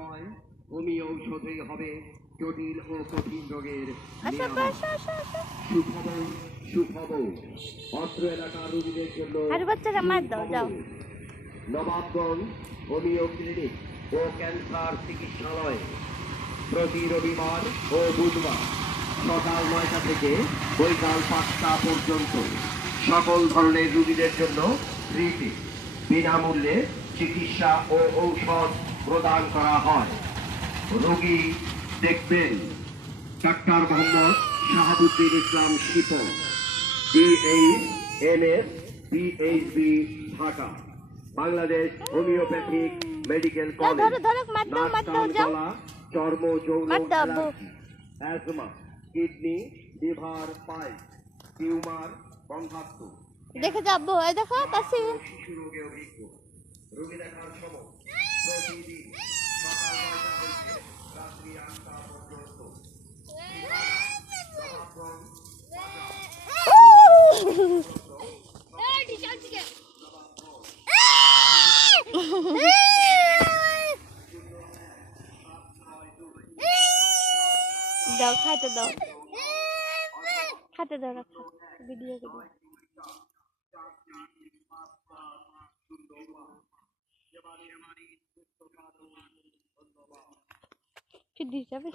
হয় হোমিও ঔষধই হবে জটিল ও কঠিন রোগের সুখবর সুখবর অত্র এলাকার রোগীদের জন্য নবাবগঞ্জ হোমিও ক্লিনিক ও ক্যান্সার চিকিৎসালয় প্রতি রবিবার ও বুধবার সকাল ৯টা থেকে বৈকাল ৫টা পর্যন্ত সকল ধরনের রোগীদের জন্য ফ্রিতে বিনামূল্যে চিকিৎসা ও ঔষধ প্রদান করা হয়। রোগী দেখবেন doctor Mohammad Shahabuddin Islam Shipon, DHMS PhD, Dhaka, Bangladesh homeopathic medical college. চর্ম যৌন অ্যাজমা, কিডনি, লিভার, পাইপ, টিউমার, বন্ধাত্ম দেখে যাবো। এই দেখো কাছে শিশু রোগে অভিজ্ঞ। রোগী দেখার সময় প্রতিদিন সকাল ৯টা থেকে রাত্রি ৮টা পর্যন্ত। দাও খাইতে দাও, খাইতে দাও, রাখা ভিডিও করে কি দিছাবে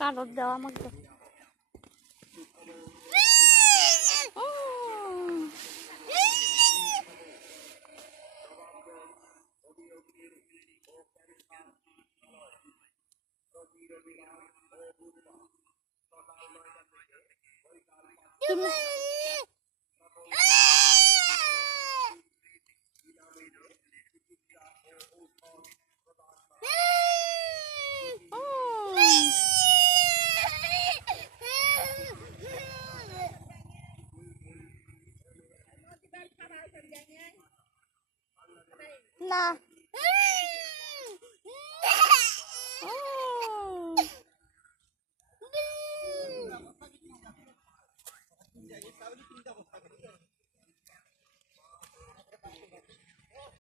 কাগজ দাও আমাকে। তুমি না